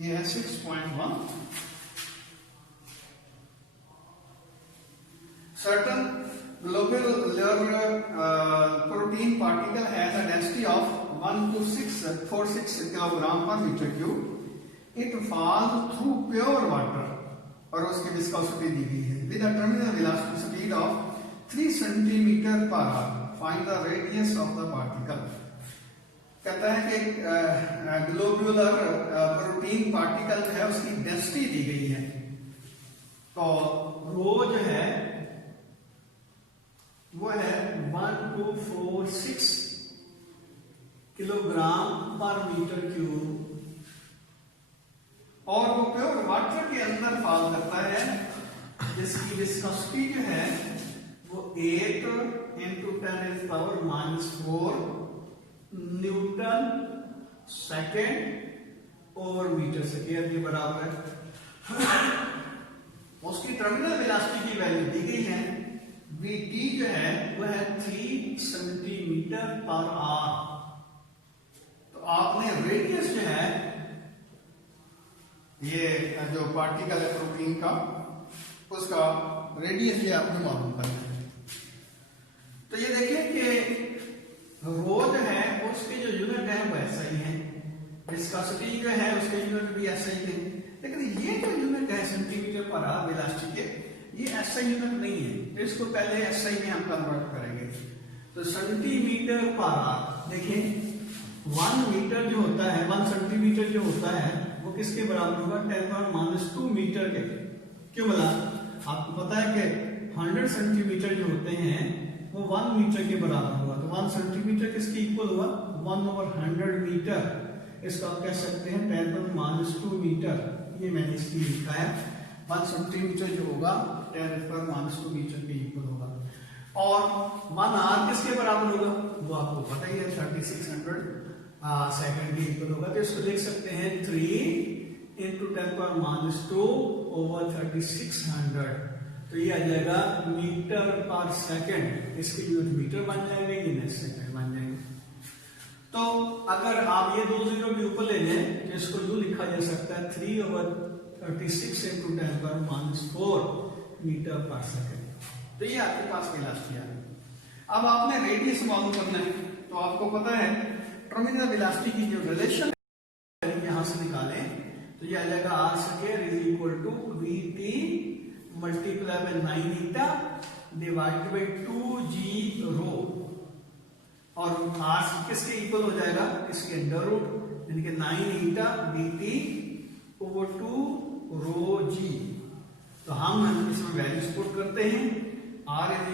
ये है 6.1। Certain globular protein particle has a density of 12646 kilogram per meter cube. It falls through pure water और उसकी viscosity दी गई है with a terminal velocity speed of 3 centimeter per hour. Find the radius of the particle. कहता है कि globular protein particle जो है उसकी डेंसिटी दी गई है, तो रो जो है वो है 1246 किलोग्राम पर मीटर क्यूब और वो प्योर वाटर के अंदर फॉल करता है जिसकी विस्कोसिटी जो है वो 8 into 10⁻⁻⁴ newton second over metre square के बराबर है। उसकी टर्मिनल वेलोसिटी की वैल्यू दी गई है, vt जो है वो है 3 सेंटीमीटर पर आवर। तो आपने रेडियस जो है ये जो पार्टिकल है प्रोटीन का उसका रेडियस ये आपने मालूम करना है। तो ये देखिए कि रो जो है उसके जो यूनिट है वो ऐसा ही है, विस्कोसिटी जो है उसके यूनिट भी ऐसा ही है, लेकिन ये जो यूनिट है सेंटीमीटर पर आवर वेलोसिटी के, ये ऐसा यूनिट नहीं है, तो इसको पहले एसआई में हम कन्वर्ट करेंगे। तो सेंटीमीटर पर आवर देखिए 1 मीटर जो होता है 1 सेंटीमीटर जो होता है वो किसके बराबर होगा 10⁻⁻² मीटर के। क्यों बोला? आपको पता है कि 100 सेंटीमीटर जो होते हैं वो 1 मीटर के बराबर होगा, तो 1 सेंटीमीटर किसके इक्वल हुआ 1/100 मीटर। इसको आप कह सकते हैं 10⁻² मीटर। ये मैंने इसलिए लिखा है 1 सेंटीमीटर जो होगा 10⁻² मीटर के इक्वल होगा। और 1 आवर किसके बराबर होगा वो आपको पता ही है 3600 सेकंड के इक्वल होगा। तो इसको लिख सकते हैं 3 into 10⁻² over 3600। तो ये आ जाएगा मीटर पर सेकंड, इसके यूनिट मीटर बन जाएंगे, ये सेकंड बन जाएंगे। तो अगर आप ये 2 जीरो के ऊपर ले लें तो इसको यूं लिखा जा सकता है 3/36 into 10⁻⁴ मीटर पर सेकंड। तो ये आपके पास वेलोसिटी आ गई। अब आपने रेडियस मालूम करना है, तो आपको पता है टर्मिनल वेलोसिटी की जो रिलेशन यहां से निकालें तो ये आ जाएगा r² = vt multiply by 9η divided by 2g rho, और r किसके इक्वल हो जाएगा इसके अंडर रूट, यानी कि 9η dt ओवर 2 रो g। तो हम इसमें वैल्यूज पुट करते हैं, r =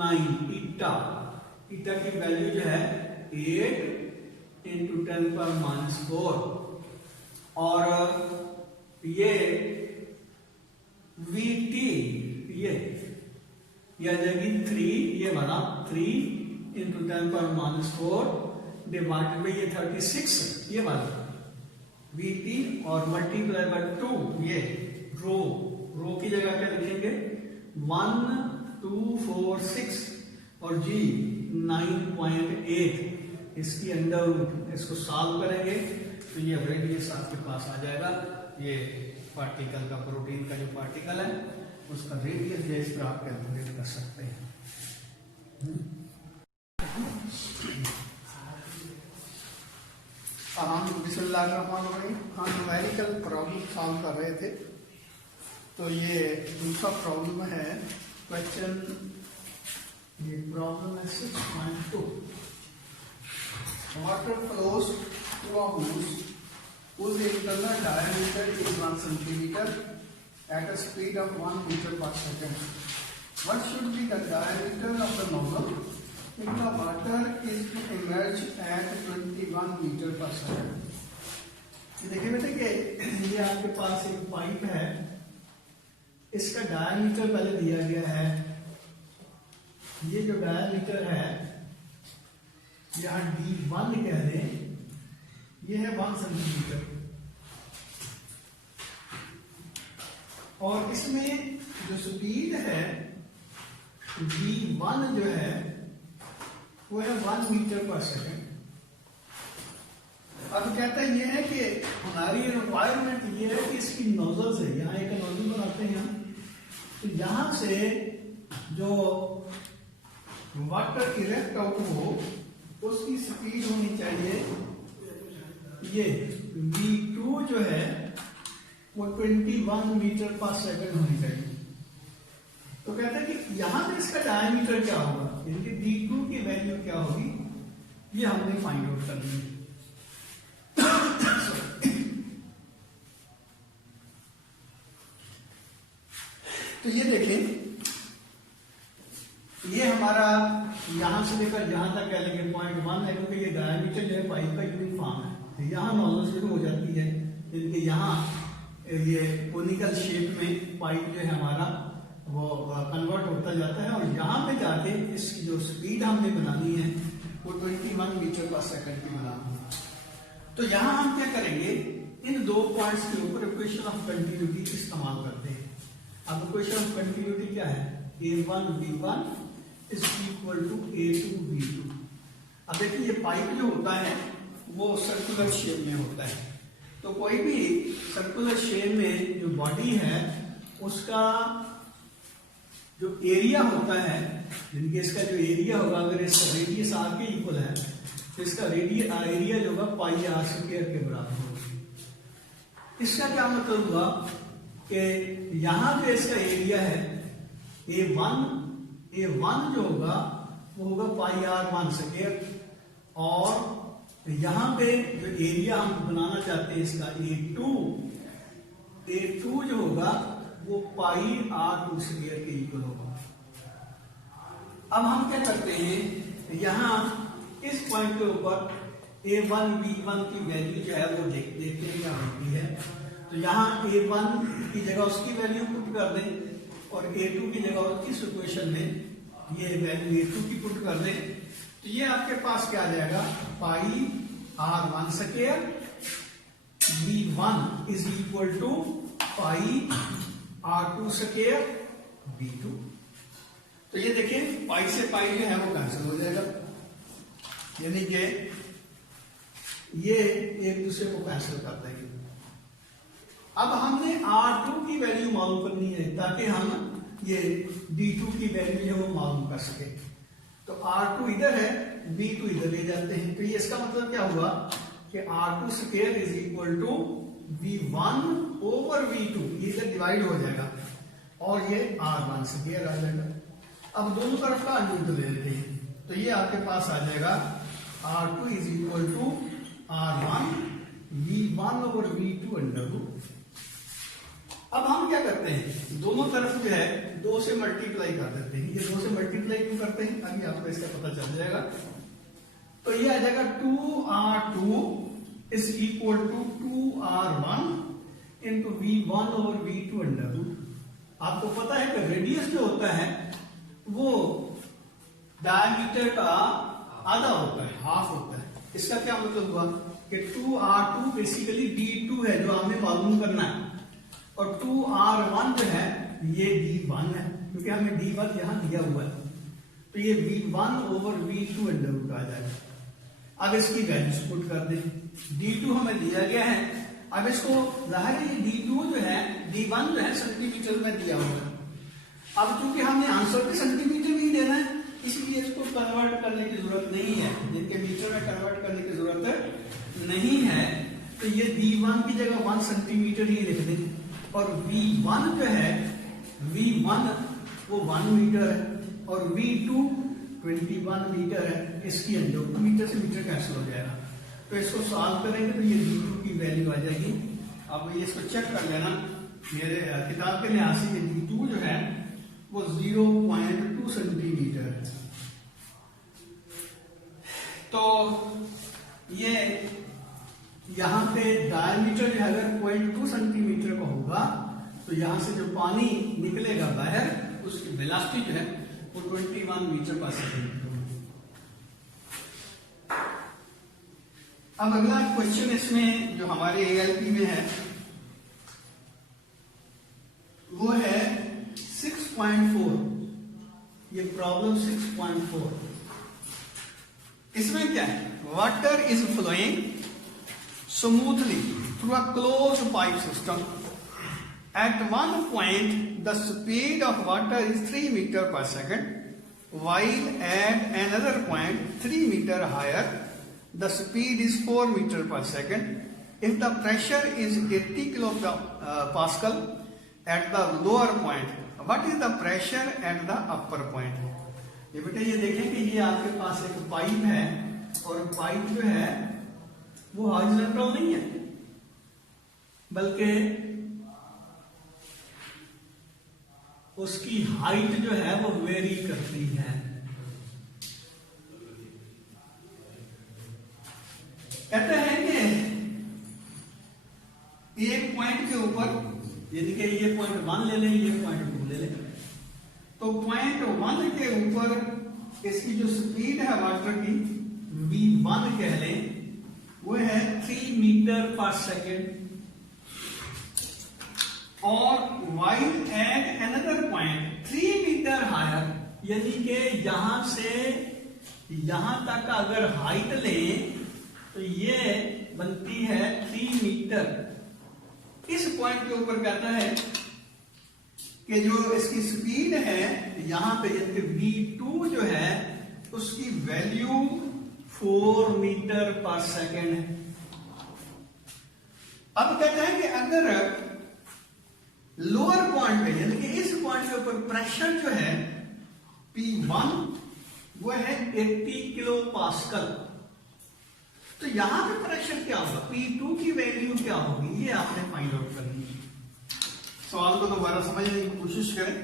9 ईटा की वैल्यू जो है 8 into 10⁻⁴, और ये vt ये आ जाएगी 3, ये वाला 3 into 10⁻⁴ डिवाइडेड बाय ये 36 ये वाला vt और मल्टीप्लाई बाय 2 ये रो की जगह क्या लिखेंगे 1246 और g 9.8, इसकी अंडर रूट, इसको सॉल्व करेंगे तो ये रेडियस आपके पास आ जाएगा। ये पार्टिकल का प्रोटीन का जो पार्टिकल है उसका रेडियस जो इस पर आप कैलकुलेट कर सकते हैं। हम बिस्मिल्लाहिर्रहमानिर्रहीम न्यूमेरिकल प्रॉब्लम सॉल्व कर रहे थे। तो ये दूसरा प्रॉब्लम है क्वेश्चन, ये प्रॉब्लम है 6.2। Water flows through a hose whose internal diameter is 1 centimeter at a speed of 1 meter per second. What should be the diameter of the nozzle if the water is to emerge at 21 meter per second? देखिए बेटे कि ये आपके पास एक pipe है, इसका diameter पहले दिया गया है। ये जो डायमीटर है यहाँ D1 कह दें, ये है 1 सेंटीमीटर, और इसमें जो स्पीड है V1 जो है वो है 1 मीटर पर सेकंड। अब कहता है ये है कि हमारी रिक्वायरमेंट ये है कि इसकी नोजल से, यहाँ एक नोजल बनाते हैं हम, तो यहाँ से जो वाटर इरेक्ट आउट हो उसकी स्पीड होनी चाहिए, ये V2 जो है वो 21 मीटर पर सेकंड होनी चाहिए। तो कहते हैं कि यहां पे इसका डायमीटर क्या होगा, यानी कि D2 की वैल्यू क्या होगी, ये हमने फाइंड आउट करनी है। तो ये देखें, ये हमारा यहां से लेकर यहां तक क्या लेंगे 0.1 है, क्योंकि ये डायमीटर जो है पाइप का यूनिफॉर्म है। तो यहां नॉजल शुरू हो जाती है, यानी कि यहाँ ये कोनिकल शेप में पाइप जो है हमारा वो कन्वर्ट होता जाता है, और यहाँ पे जाके इसकी जो स्पीड हमने बनानी है वो 21 मीटर पर सेकंड की बनानी है। तो यहाँ हम क्या करेंगे, इन दो पॉइंट्स के ऊपर इक्वेशन ऑफ कंटिन्यूटी इस्तेमाल करते हैं। अब इक्वेशन ऑफ कंटिन्यूटी क्या है, A1 V1 is equal to A2 V2। अब देखिए ये पाइप जो होता है वो सर्कुलर शेप में होता है, तो कोई भी सर्कुलर शेप में जो बॉडी है उसका जो एरिया होता है, जिनके इसका जो एरिया होगा, अगर इसका रेडियस आर के इक्वल है तो इसका एरिया जो होगा पाई आर स्क्वायर के बराबर होगा। इसका क्या मतलब हुआ कि यहां पे इसका एरिया है A1 जो होगा वो होगा पाई आर 1 स्क्वायर, और यहां पे जो एरिया हम बनाना चाहते हैं इसका A2 जो होगा वो पाई R2 स्क्वायर के इक्वल होगा। अब हम क्या करते हैं, यहां इस पॉइंट के ऊपर A1 B1 की वैल्यू जो है वो देखते हैं क्या होती है। तो यहाँ A1 की जगह उसकी वैल्यू पुट कर दें, और A2 की जगह इस इक्वेशन में ये वैल्यू A2 की पुट कर दें, तो ये आपके पास क्या आ जाएगा, pi R1 square B1 is equal to pi R2 square B2। तो ये देखिए पाई से पाई जो है वो कैंसिल हो जाएगा, यानी कि ये एक दूसरे को कैंसिल कर देंगे। अब हमने R2 की वैल्यू मालूम करनी है ताकि हम ये B2 की वैल्यू जो वो मालूम कर सके। तो R2 इधर है, B2 इधर ले जाते हैं, तो ये इसका मतलब क्या हुआ कि R2 square is equal to V1 over V2, ये इधर डिवाइड हो जाएगा और ये R1 स्क्वायर आ जाएगा। अब दोनों तरफ का अंडर ले लेते हैं, तो ये आपके पास आ जाएगा R2 is equal to R1 V1 over V2 under root. अब हम क्या करते हैं, दोनों तरफ जो है 2 से मल्टीप्लाई कर देते हैं। ये 2 से मल्टीप्लाई क्यों करते हैं, अभी आपको इसका पता चल जाएगा। तो ये आ जाएगा 2R2 is equal to 2R1 into V1 over V2 under root. आपको पता है कि रेडियस जो होता है वो डायमीटर का आधा होता है, हाफ होता है। इसका क्या मतलब हुआ कि 2R2 बेसिकली D2 है जो हमें मालूम करना है, और 2R1 जो है ये D1 है, क्योंकि हमें D1 यहां दिया हुआ है। तो ये V1 over V2 under root आ जाएगा। अब इसकी वैल्यूज पुट कर दें, D2 हमें दिया गया है। अब इसको जाहिर है D2 जो है D1 जो है सेंटीमीटर में दिया हुआ है। अब चूंकि हमने आंसर पे सेंटीमीटर में ही देना है, इसलिए इसको कन्वर्ट करने की जरूरत नहीं है, जिनके मीटर में कन्वर्ट करने की जरूरत नहीं है। तो ये D1 की जगह 1 सेंटीमीटर ही लिख दें, और V1 जो है V1 वो 1 मीटर है, और V2 21 मीटर है। इसकी अंदर मीटर से मीटर कैंसिल हो जाएगा। तो इसको सॉल्व करेंगे तो ये D2 की वैल्यू आ जाएगी। अब ये इसको चेक कर लेना, मेरे किताब के लिहाज से ये D2 जो है वो 0.2 सेंटीमीटर है। तो ये यहां पे डायमीटर जो है अगर 0.2 सेंटीमीटर का होगा, तो यहां से जो पानी निकलेगा बाहर उसकी वेलोसिटी जो है वो 21 मीटर पर सेकंड। अब अगला क्वेश्चन इसमें जो हमारे ALP में है वो है 6.4। ये प्रॉब्लम 6.4, इसमें क्या है, water is flowing smoothly through a closed pipe system. At one point, the speed of water is 3 meters per second, while at another point, 3 meters higher, the speed is 4 meters per second. If the pressure is 80 kilopascal at the lower point, what is the pressure at the upper point? ये बेटे ये देखें कि ये आपके पास एक pipe है और पाइप जो है वो हॉरिजॉन्टल नहीं है, बल्कि उसकी हाइट जो है वो वेरी करती है। कहते हैं कि एक पॉइंट के ऊपर, यदि कि ये पॉइंट 1 ले लें, ये पॉइंट 2 ले लें, तो पॉइंट 1 के ऊपर इसकी जो स्पीड है वाटर की V1 कह लें, वो है 3 मीटर पर सेकेंड, और while at another point 3 metre higher, यानी कि यहां से यहां तक अगर हाइट लें तो ये बनती है 3 मीटर। इस पॉइंट के ऊपर कहता है कि जो इसकी स्पीड है यहां पे V2 जो है उसकी वैल्यू 4 मीटर पर सेकेंड है। अब कहता है कि अगर लोअर पॉइंट पे, यानी कि इस पॉइंट के ऊपर प्रेशर जो है P1 वो है 80 किलो पास्कल, तो यहां पे प्रेशर क्या होगा, P2 की वैल्यू क्या होगी, ये आपने फाइंड आउट करनी है। सवाल को दोबारा समझने की कोशिश करें।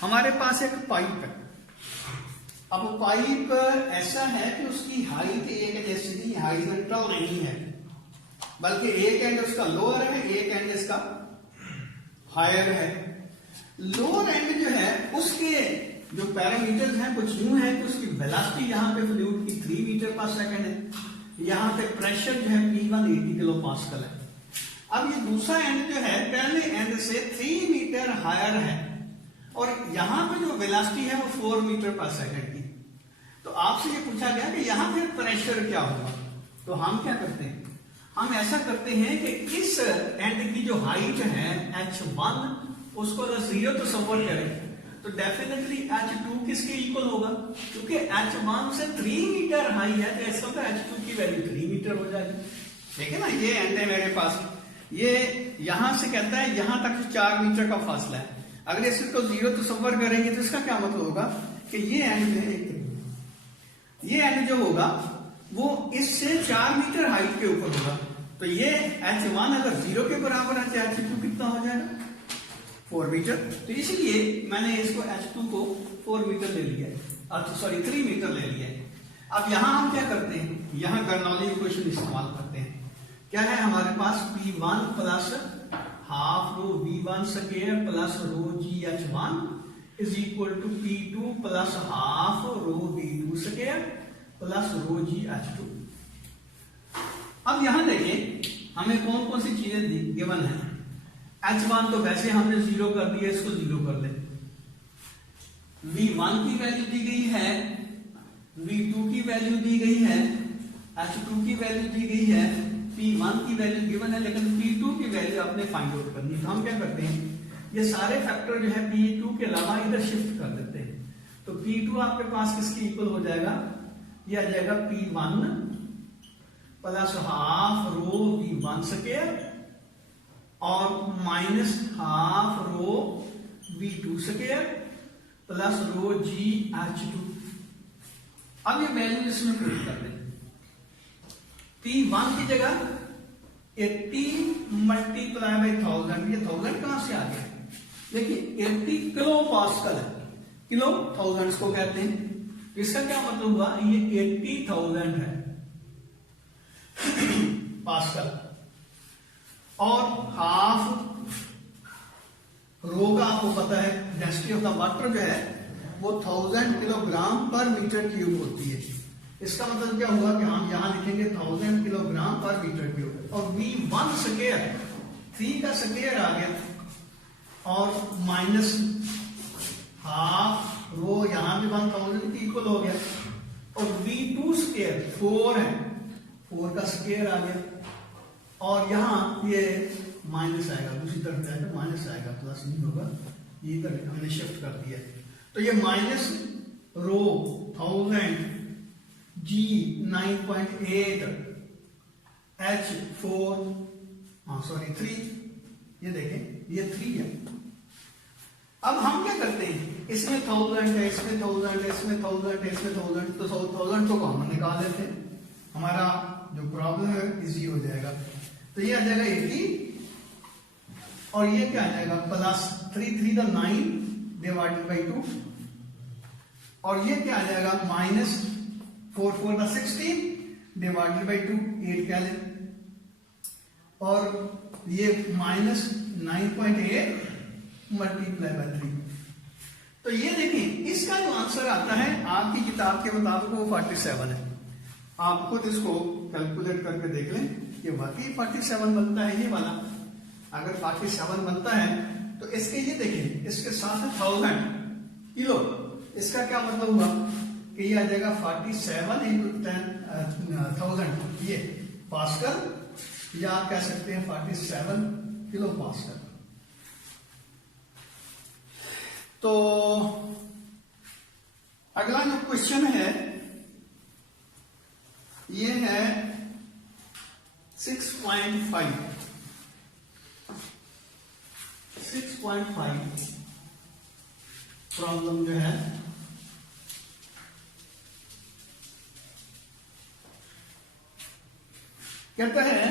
हमारे पास एक पाइप है, अब पाइप ऐसा है कि उसकी हाइट एक जैसी नहीं, हॉरिजॉन्टल नहीं है, बल्कि एक एंड उसका लोअर है, एक एंड इसका हायर है। लोअर एंड जो है उसके जो पैरामीटर्स हैं कुछ यूं है कि उसकी वेलोसिटी यहां पे फ्लूइड की 3 मीटर पर सेकंड है, यहां पे प्रेशर जो है P1 80 किलो पास्कल है। अब ये दूसरा एंड जो है पहले एंड से 3 मीटर हायर है, और यहां पे जो वेलोसिटी है वो 4 मीटर पर सेकंड की। तो आपसे ये पूछा गया कि यहां पे प्रेशर क्या होगा, तो हम क्या करते हैं, हम ऐसा करते हैं कि इस एंड की जो हाइट है H1 उसको अगर 0 तो सपोर्ट करें तो डेफिनेटली H2 किसके इक्वल होगा, क्योंकि H1 से 3 मीटर हाई है तो ऐसा होगा H2 की वैल्यू 3 मीटर हो जाएगी। ठीक है ना, ये एंड है मेरे पास, ये यहां से कहता है यहां तक 4 मीटर का फासला है। अगर इसको 0 तो सपोर्ट करेंगे तो इसका क्या मतलब होगा कि ये एंड है, ये एंड जो होगा वो इससे 4 मीटर हाइट के ऊपर होगा, तो ये H1 अगर 0 के बराबर है तो H2 कितना हो जाएगा, 4 मीटर। तो इसलिए मैंने इसको H2 को 4 मीटर ले लिया है, सॉरी 3 मीटर ले लिया है। अब यहां हम क्या करते हैं, यहां बर्नौली इक्वेशन इस्तेमाल करते हैं। क्या है हमारे पास, P1 plus half rho V1 square plus rho GH1 is equal to P2 plus half rho V2 square plus rho GH2। अब यहां देखिए हमें कौन कौन सी चीजें गिवन है। H1 तो वैसे हमने 0 कर दिया, इसको 0 कर ले। V1 की वैल्यू दी गई है, V2 की वैल्यू दी गई है, H2 की वैल्यू दी गई है, P1 की वैल्यू गिवन है, लेकिन P2 की वैल्यू आपने फाइंड आउट करनी है। तो हम क्या करते हैं, ये सारे फैक्टर जो है P2 के अलावा इधर शिफ्ट कर देते हैं। तो P2 आपके पास किसके इक्वल हो जाएगा, ये आ जाएगा P1 plus half rho V1 square और minus half rho V2 square plus rho GH2। अब ये वैल्यू इसमें पुट कर दें। P1 की जगह 80 मल्टीप्लाई बाई 1000, ये 1000 कहां से आ गया, देखिए 80 किलो पास्कल है, किलो 1000 को कहते हैं, तो इसका क्या मतलब हुआ, ये 80,000 है पास्कल, और हाफ रो का आपको पता है डेंसिटी ऑफ द वाटर जो है वो 1000 किलोग्राम पर मीटर क्यूब होती है। इसका मतलब क्या हुआ कि हम यहां लिखेंगे 1000 किलोग्राम पर मीटर क्यूब, और V1 स्क्वायर 3 का स्क्वायर आ गया, और माइनस हाफ रो यहां भी 1000 की इक्वल हो गया, और V2 स्क्वायर 4 है, 4 का स्क्वायर आ गया, और यहाँ ये माइनस आएगा, दूसरी तरफ जाएगा माइनस आएगा, प्लस नहीं होगा, ये इधर हमने शिफ्ट कर दिया। तो ये माइनस रो 1000 G 9.8 H 3, ये देखें ये 3 है। अब हम क्या करते हैं, इसमें 1000 है, इसमें 1000 है, इसमें 1000 है, इसमें 1000, तो 1000 को कॉमन निकाल लेते हैं, हमारा जो प्रॉब्लम है इजी हो जाएगा। तो ये आ जाएगा 80, और ये क्या आ जाएगा प्लस 3 3 का 9 डिवाइडेड बाई 2, और ये क्या आ जाएगा माइनस 4 4 का 16 डिवाइडेड बाई 2, 8 क्या ले, और ये माइनस 9.8 मल्टीप्लाई बाई 3। तो ये देखिए इसका जो आंसर आता है आपकी किताब के मुताबिक वो 47 है। आप खुद इसको कैलकुलेट करके देख लें कि वाकई 47 बनता है ये वाला। अगर 47 बनता है तो इसके ये देखिए, इसके साथ 1000 किलो, इसका क्या मतलब हुआ कि ये आ जाएगा 47 इंटू 10,000 ये पास्कल, या आप कह सकते हैं 47 किलो पास्कल। तो अगला जो क्वेश्चन है ये है 6.5 प्रॉब्लम जो है कहता है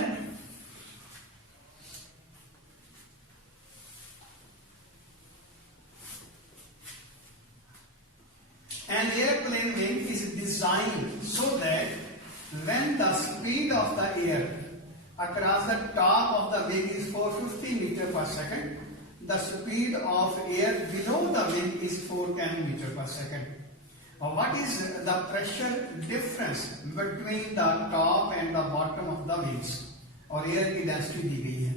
an airplane wing is designed so that when the speed of the air across the top of the wing is 450 meters per second, the speed of air below the wing is 410 meters per second. What is the pressure difference between the top and the bottom of the wings? और air की density दी गई है।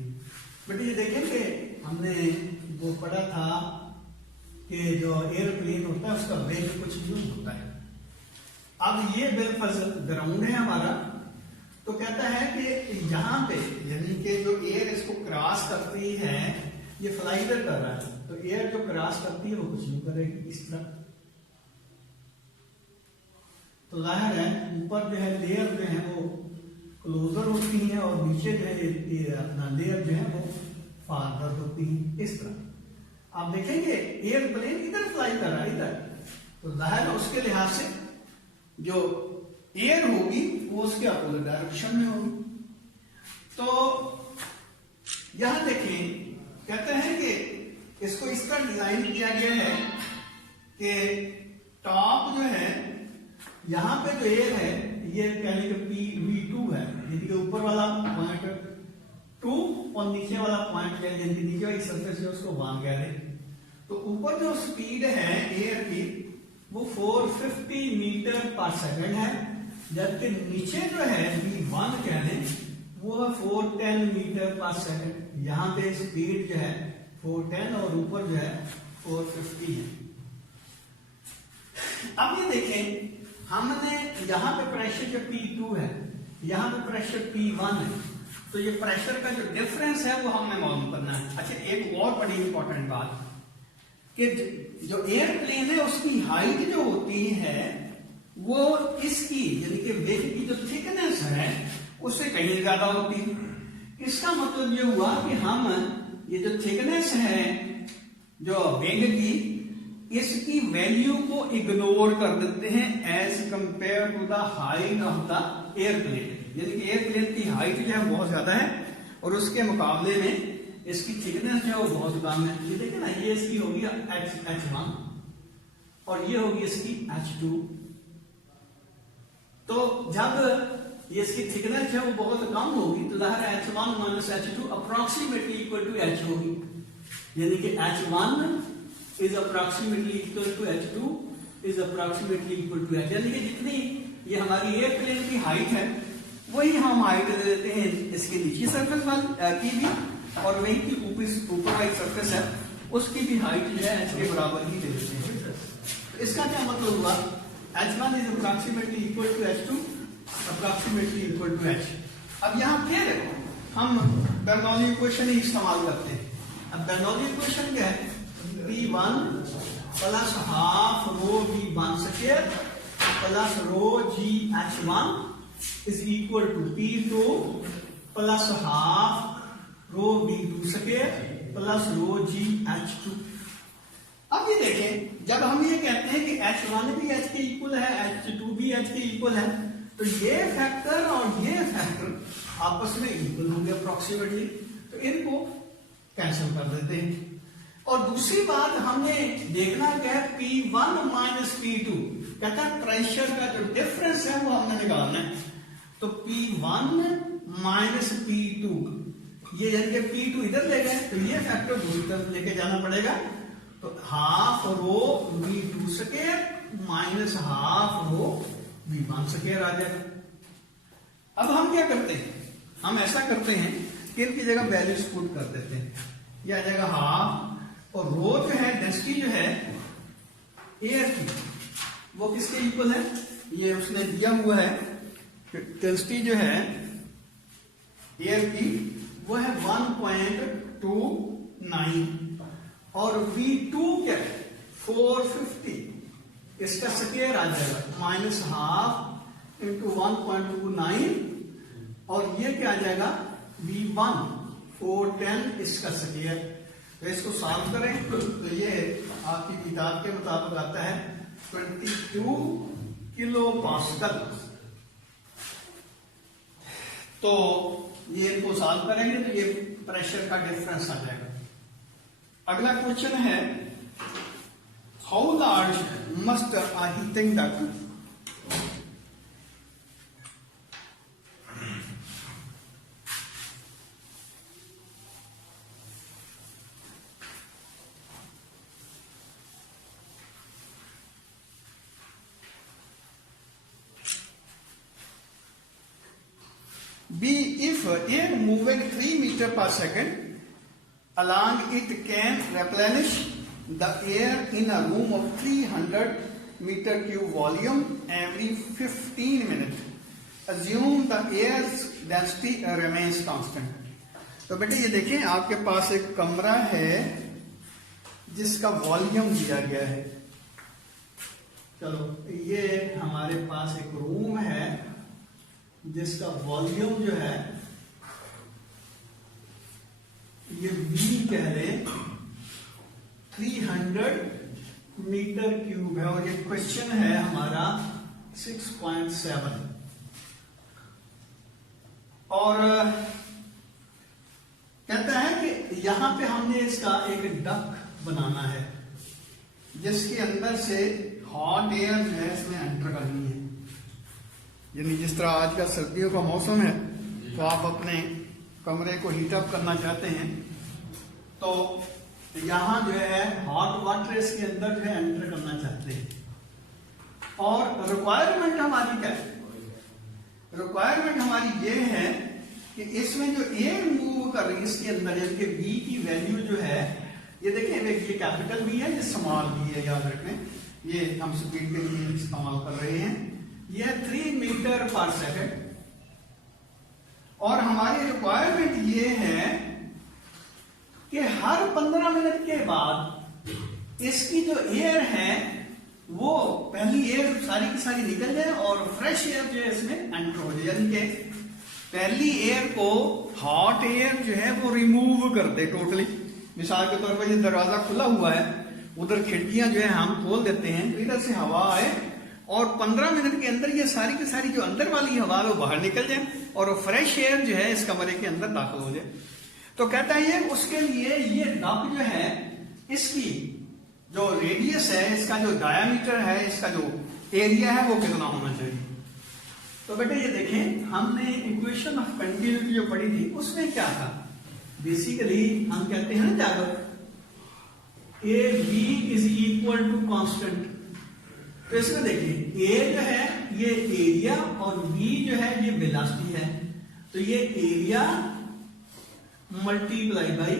बेटे ये देखेंगे हमने वो पढ़ा था कि जो एयरप्लेन होता है उसका वेग कुछ यूज होता है। अब ये बिल्कुल ग्राउंड है हमारा, तो कहता है कि यहाँ पे यानी कि जो एयर इसको क्रॉस करती है, ये फ्लाई इधर कर रहा है, तो एयर जो क्रॉस करती है वो कुछ नहीं करेगी इस तरह। तो जाहिर है ऊपर जो है लेयर जो है वो क्लोजर होती है, और नीचे जो है ये अपना लेयर जो है वो फार्दर होती है इस तरह। आप देखेंगे एयरप्लेन इधर फ्लाई कर रहा है इधर, तो जाहिर है उसके लिहाज से जो एयर होगी वो उसके अपोजिट डायरेक्शन में होगी। तो यहां देखें कहते हैं कि इसको इस तरह डिजाइन किया गया है कि टॉप जो है यहां पे जो एयर है ये कहने के PV2 है, यानी कि ऊपर वाला पॉइंट 2 और नीचे वाला पॉइंट है, यानी कि नीचे वाली सरफेस है उसको 1 कह दें। तो ऊपर जो स्पीड है एयर की वो 450 मीटर पर सेकंड है, जबकि नीचे जो है V1 कह दें वो है 410 मीटर पर सेकंड। यहां पे स्पीड जो है 410 और ऊपर जो है 450 है। अब ये देखें हमने यहां पे प्रेशर जो P2 है, यहां पे प्रेशर P1 है, तो ये प्रेशर का जो डिफरेंस है वो हमें मालूम करना है। अच्छा एक और बड़ी इंपॉर्टेंट बात कि जो एयरप्लेन है उसकी हाइट जो होती है वो इसकी यानी कि वेग की जो थिकनेस है उससे कहीं ज्यादा होती है। इसका मतलब ये हुआ कि हम ये जो थिकनेस है जो वेग की, इसकी वैल्यू को इग्नोर कर देते हैं as compare to the height of the airplane. यानी कि एयरप्लेन की हाइट जो है बहुत ज्यादा है और उसके मुकाबले में इसकी थिकनेस जो है वो बहुत कम है। ये देखिए ना, ये इसकी होगी H1 और ये होगी इसकी H2। तो जब ये इसकी थिकनेस है वो बहुत कम होगी तो जाहिर है H1 minus H2 approximately equal to H होगी। यानी कि H1 is approximately equal to H2 is approximately equal to H। यानी कि जितनी ये हमारी एयरप्लेन की हाइट है वही हम हाइट दे देते हैं इसके नीचे सरफेस वाली की भी, और वही की ऊपर वाली सरफेस है उसकी भी हाइट जो है H के बराबर ही दे देते हैं। इसका क्या मतलब हुआ, H1 is approximately equal to H2 approximately equal to H. अब यहाँ फिर हम बर्नौली इक्वेशन ही इस्तेमाल करते हैं। अब बर्नौली इक्वेशन क्या है? P1 plus half rho V1 square plus rho GH1 is equal to P2 plus half rho V2 square plus rho GH2। अब ये देखें, जब हम ये कहते हैं कि H1 भी H के इक्वल है, H2 भी H के इक्वल है, तो ये फैक्टर और ये फैक्टर आपस में इक्वल होंगे अप्रोक्सीमेटली, तो इनको कैंसिल कर देते हैं। और दूसरी बात हमने देखना क्या है, P1 माइनस P2 कहता है प्रेशर का जो डिफरेंस है वो हमने निकालना है। तो P1 माइनस P2, ये यानी कि P2 इधर ले गए तो ये फैक्टर दूसरी तरफ लेके जाना पड़ेगा, तो half rho V2 square minus half rho V1 square आ जाएगा। अब हम क्या करते हैं, हम ऐसा करते हैं कि इनकी जगह वैल्यूज पुट कर देते हैं। यह आ जाएगा हाफ, और रो जो है डेंसिटी जो है एयर की वो किसके इक्वल है, ये उसने दिया हुआ है डेंसिटी जो है एयर की वो है 1.29 और V2 क्या है 450, इसका स्क्वायर आ जाएगा माइनस हाफ इंटू 1.29 और ये क्या आ जाएगा V1 410 इसका स्क्वायर। तो इसको सॉल्व करें तो ये आपकी किताब के मुताबिक आता है 22 किलो पास्कल। तो ये इनको सॉल्व करेंगे तो ये प्रेशर का डिफरेंस आ जाएगा। अगला क्वेश्चन है, how large must a heating duct be if air moving 3 meter per second along it can replenish the air in a room of 300 meter cube volume every 15 minutes. Assume the air's density remains constant. तो बेटे ये देखें, आपके पास एक कमरा है जिसका volume दिया गया है। चलो ये हमारे पास एक रूम है जिसका वॉल्यूम जो है ये V कह लें 300 मीटर क्यूब है और ये क्वेश्चन है हमारा 6.7 और कहता है कि यहां पे हमने इसका एक डक बनाना है जिसके अंदर से हॉट एयर जो है इसमें एंटर करनी है। यानी जिस तरह आज का सर्दियों का मौसम है तो आप अपने कमरे को हीटअप करना चाहते हैं तो यहाँ जो है हॉट वाटर इसके अंदर जो है एंटर करना चाहते हैं। और रिक्वायरमेंट हमारी क्या है, रिक्वायरमेंट हमारी ये है कि इसमें जो एयर मूव कर रही है इसके अंदर इनके V की वैल्यू जो है ये देखें, ये कैपिटल V है, ये स्मॉल V है, याद रखें, ये हम स्पीड के लिए इस्तेमाल कर रहे हैं। यह 3 मीटर पर सेकंड और हमारी रिक्वायरमेंट ये है कि हर 15 मिनट के बाद इसकी जो एयर है वो पहली एयर सारी की सारी निकल जाए और फ्रेश एयर जो है इसमें एंटर हो जाए। यानी कि पहली एयर को हॉट एयर जो है वो रिमूव कर दे टोटली। मिसाल के तौर पर ये दरवाजा खुला हुआ है, उधर खिड़कियां जो है हम खोल देते हैं तो इधर से हवा आए और 15 मिनट के अंदर ये सारी की सारी जो अंदर वाली हवा है वो बाहर निकल जाए और फ्रेश एयर जो है इस कमरे के अंदर दाखिल हो जाए। तो कहता है ये उसके लिए ये डक जो है इसकी जो रेडियस है, इसका जो डायामीटर है, इसका जो एरिया है वो कितना होना चाहिए। तो बेटे ये देखें, हमने इक्वेशन ऑफ कंटिन्यूटी जो पढ़ी थी उसमें क्या था, बेसिकली हम कहते हैं ना जाकर A B is equal to constant. तो इसमें देखिए ए जो है ये एरिया और v जो है ये वेलोसिटी है, तो ये एरिया मल्टीप्लाई बाई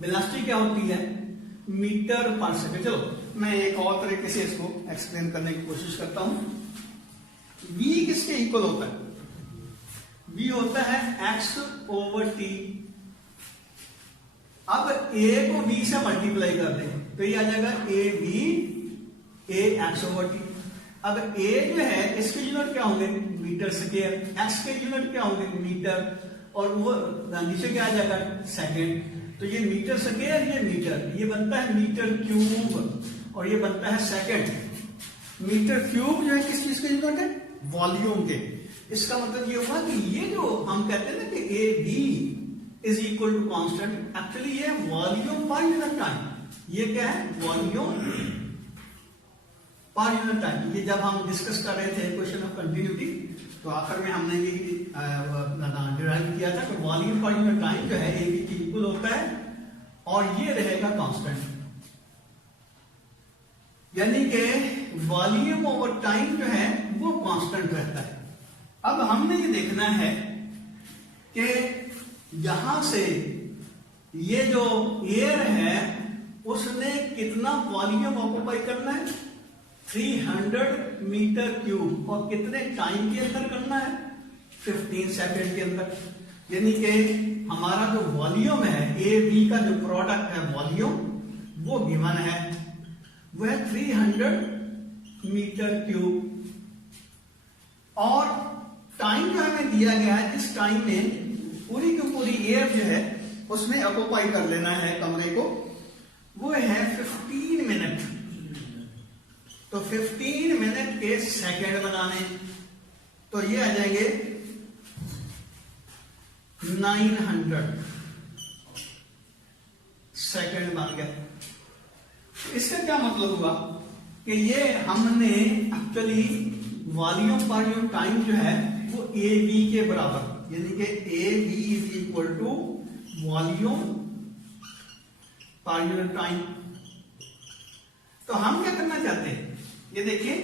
वेलोसिटी क्या होती है मीटर पर सेकंड। चलो मैं एक और तरीके से इसको एक्सप्लेन करने की कोशिश करता हूं। v किसके इक्वल होता है? v होता है x/t। अब a को v से मल्टीप्लाई कर दें तो ये आ जाएगा a x/t। अब a जो है इसके यूनिट क्या होंगे? Metre square. x के यूनिट क्या होंगे? मीटर। और वो नीचे क्या आ जाएगा? सेकेंड। तो ये मीटर स्क्वायर, ये मीटर, ये बनता है मीटर क्यूब और ये बनता है सेकेंड। मीटर क्यूब जो है किस चीज के यूनिट है? वॉल्यूम के। इसका मतलब ये हुआ कि ये जो हम कहते हैं ना कि A B is equal to constant, actually ये वॉल्यूम पर यूनिट टाइम। ये क्या है? Volume per unit time. ये जब हम डिस्कस कर रहे थे क्वेश्चन ऑफ कंटिन्यूटी तो आखिर में हमने ये डिराइव किया था कि वॉल्यूम पर यूनिट टाइम जो है ए बी के इक्वल होता है और ये रहेगा कांस्टेंट। यानी कि वॉल्यूम ओवर टाइम जो है वो कांस्टेंट रहता है। अब हमने ये देखना है कि यहां से ये जो एयर है उसने कितना वॉल्यूम ऑक्यूपाई करना है? 300 मीटर क्यूब। और कितने टाइम के अंदर करना है? 15 सेकेंड के अंदर। यानी कि हमारा जो वॉल्यूम है ए बी का जो प्रोडक्ट है वॉल्यूम वो गिवन है, वो है 300 मीटर क्यूब। और टाइम जो हमें दिया गया है, जिस टाइम में पूरी की पूरी एयर जो है उसमें ऑक्यूपाई कर लेना है कमरे को, वो है 15 मिनट। तो 15 मिनट के सेकंड बनाने तो ये आ जाएंगे 900 सेकंड बन गया। इसका क्या मतलब हुआ कि ये हमने actually volume per unit time जो है वो ए बी के बराबर, यानी कि A B is equal to volume per unit time. तो हम क्या करना चाहते हैं? ये देखिए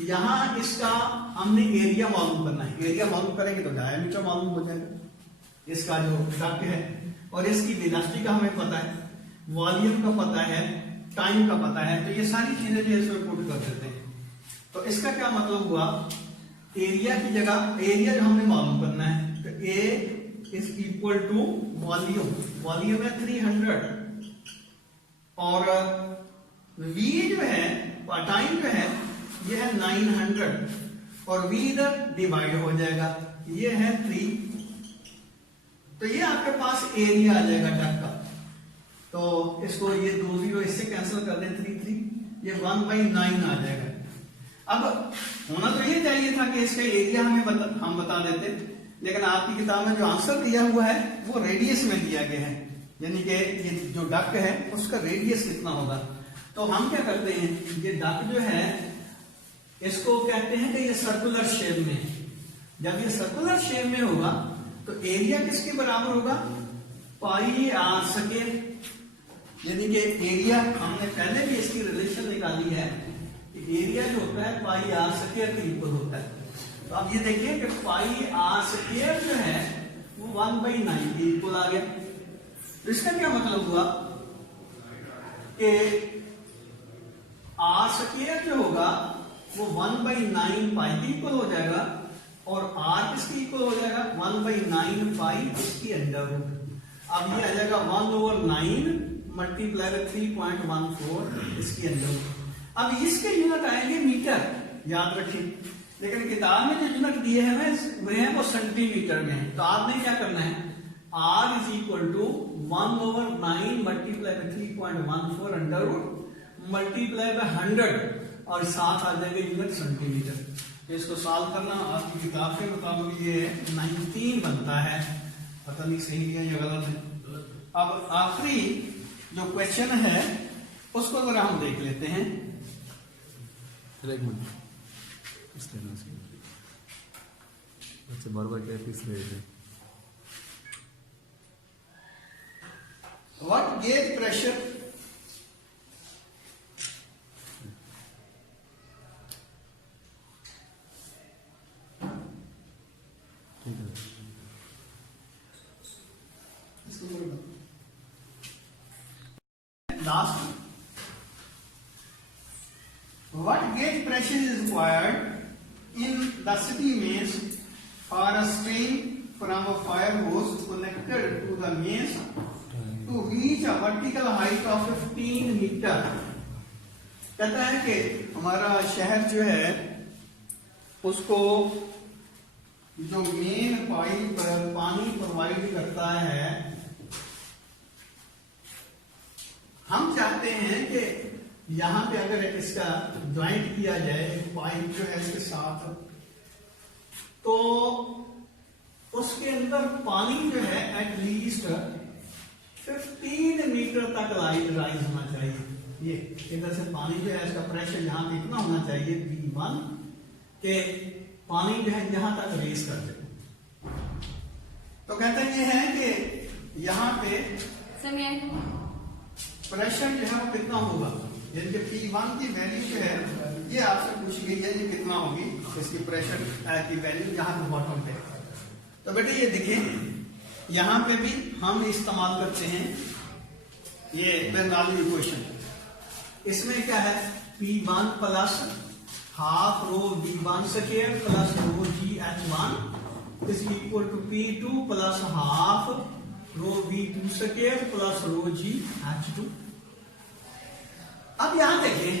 यहां इसका हमने एरिया मालूम करना है। एरिया मालूम करेंगे तो डायमीटर मालूम हो जाएगा, इसका जो डक्ट है, और इसकी वेलोसिटी का हमें पता है, वॉल्यूम का पता है, टाइम का पता है। तो ये सारी चीजें जो इसमें पुट कर देते हैं। तो इसका क्या मतलब हुआ? एरिया की जगह एरिया जो हमने मालूम करना है तो A is equal to volume. Volume है 300 और v जो है टाइम जो है ये है 900 और v इधर डिवाइड हो जाएगा, ये है 3। तो ये आपके पास एरिया आ जाएगा डक्ट का। तो इसको ये 2 0 इससे कैंसिल कर दें, 3 3, ये 1/9 आ जाएगा। अब होना तो ये चाहिए था कि इसका एरिया हम बता देते, लेकिन आपकी किताब में जो आंसर दिया हुआ है वो रेडियस में दिया गया है, यानी कि ये जो डक्ट है उसका रेडियस कितना होगा। तो हम क्या करते हैं, ये डक्ट जो है इसको कहते हैं कि ये सर्कुलर शेप में है। जब ये सर्कुलर शेप में होगा तो एरिया किसके बराबर होगा? पाई आर स्क्वायर। यानी कि एरिया हमने पहले भी इसकी रिलेशन निकाली है, एरिया जो होता है पाई आर स्क्वायर के इक्वल होता है। तो अब ये देखिए कि पाई आर स्क्वायर जो है वो 1/9 के इक्वल आ गया। तो इसका क्या मतलब हुआ कि आर स्क्वायर जो होगा वो 1/9 पाई के इक्वल हो जाएगा और आर किसके इक्वल हो जाएगा? 1/9 पाई इसकी अंडर रूट। अब ये आ जाएगा 1/9 मल्टीप्लाई बाय 3.14 इसकी अंडर रूट। अब इसके यूनिट आएंगे मीटर, याद रखिए, लेकिन किताब में जो यूनिट दिए हैं वो सेंटीमीटर में है। तो आपने क्या करना है? R is equal to 1/9 multiply by 3.14 under root multiply by 100 और साथ आ जाएगा यूनिट सेंटीमीटर। तो इसको सॉल्व करना आपकी किताब के मुताबिक ये 19 बनता है, पता नहीं सही है या गलत है। अब आखिरी जो क्वेश्चन है उसको जरा हम देख लेते हैं। एक मिनट, अच्छा बार-बार क्या किस रहे थे? What gauge pressure ठीक है। last what gauge pressure is required in the city means for a string from a fire hose connected to the mains to reach a vertical height of 15 metre. कहता है कि हमारा शहर जो है उसको जो मेन पाइप पानी प्रोवाइड करता है, हम चाहते हैं कि यहां पे अगर इसका ज्वाइंट किया जाए पाइप जो है इसके साथ, तो उसके अंदर पानी जो है एटलीस्ट 15 मीटर तक राइज होना चाहिए। ये इधर से पानी जो है इसका प्रेशर यहाँ पे इतना होना चाहिए V1 के पानी जो है यहां तक रेस कर दे। तो कहते हैं ये है कि यहाँ पे प्रेशर जो है वो कितना होगा, यानी कि P1 की वैल्यू जो है ये आपसे पूछी गई है, ये कितना होगी इसकी प्रेशर की वैल्यू यहाँ पे बॉटम पे। तो बेटे ये देखिए यहाँ पे भी हम इस्तेमाल करते हैं ये बर्नौली इक्वेशन। इसमें क्या है P1 plus half rho V1 square plus rho GH1 is equal to P2 plus half rho V2 square plus rho GH2। अब यहां देखिए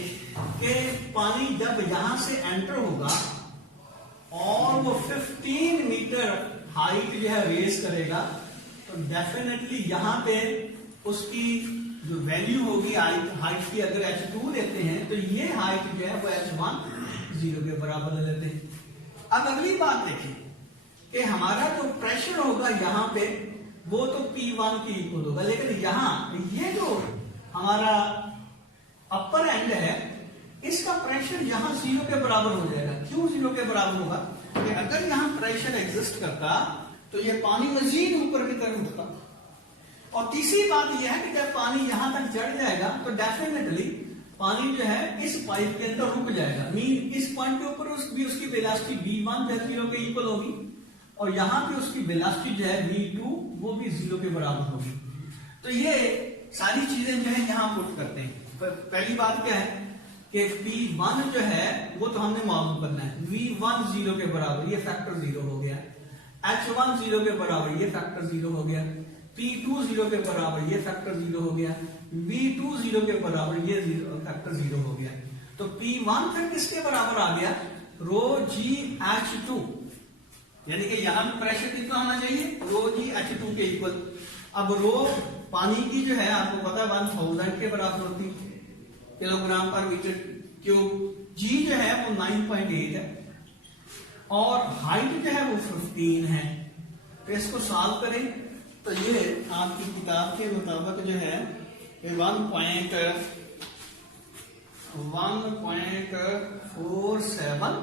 कि पानी जब यहां से एंटर होगा और वो 15 मीटर हाइट जो है रेस करेगा, तो डेफिनेटली यहां पे उसकी जो वैल्यू होगी हाइट की, अगर H2 लेते हैं तो ये हाइट जो है वो H1 0 के बराबर ले लेते हैं। अब अगली बात देखिए कि हमारा जो प्रेशर होगा यहाँ पे वो तो P1 की इक्वल होगा, लेकिन यहाँ ये जो हमारा अपर एंड है इसका प्रेशर यहाँ 0 के बराबर हो जाएगा। क्यों 0 के बराबर होगा? कि अगर यहाँ प्रेशर एग्जिस्ट करता तो ये पानी मजीद ऊपर की तरफ उठता। और तीसरी बात यह है कि जब पानी यहां तक चढ़ जाएगा तो डेफिनेटली पानी जो है इस पाइप के अंदर रुक जाएगा। मीन इस पॉइंट के ऊपर उसकी वेलोसिटी V1 जो 0 के इक्वल होगी और यहाँ पे उसकी वेलोसिटी जो है V2 वो भी 0 के बराबर होगी। तो ये सारी चीजें जो है यहाँ पुट करते हैं। पहली बात क्या है कि P1 जो है वो तो हमने मालूम करना है, V1 0 के बराबर, ये फैक्टर 0 हो गया। H1 0 के बराबर, ये फैक्टर 0 हो गया। P2 0 के बराबर, ये फैक्टर 0 हो गया। V2 0 के बराबर, ये फैक्टर 0 हो गया। तो P1 फिर किसके बराबर आ गया? रो GH2, यानी कि यहां पर प्रेशर कितना होना चाहिए? रो GH2 के इक्वल। अब रो पानी की जो है आपको पता है 1000 के बराबर होती है किलोग्राम पर मीटर क्यूब। G जो है वो 9.8 है और हाइट जो है वो 15 है। तो इसको सॉल्व करें तो ये आपकी किताब के मुताबिक जो है 1.47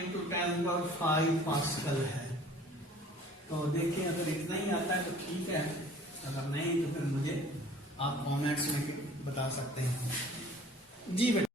इंटू 10⁵ पास्कल है। तो देखिए अगर इतना ही आता है तो ठीक है, अगर नहीं तो फिर मुझे आप कमेंट्स में बता सकते हैं। जी बेटा।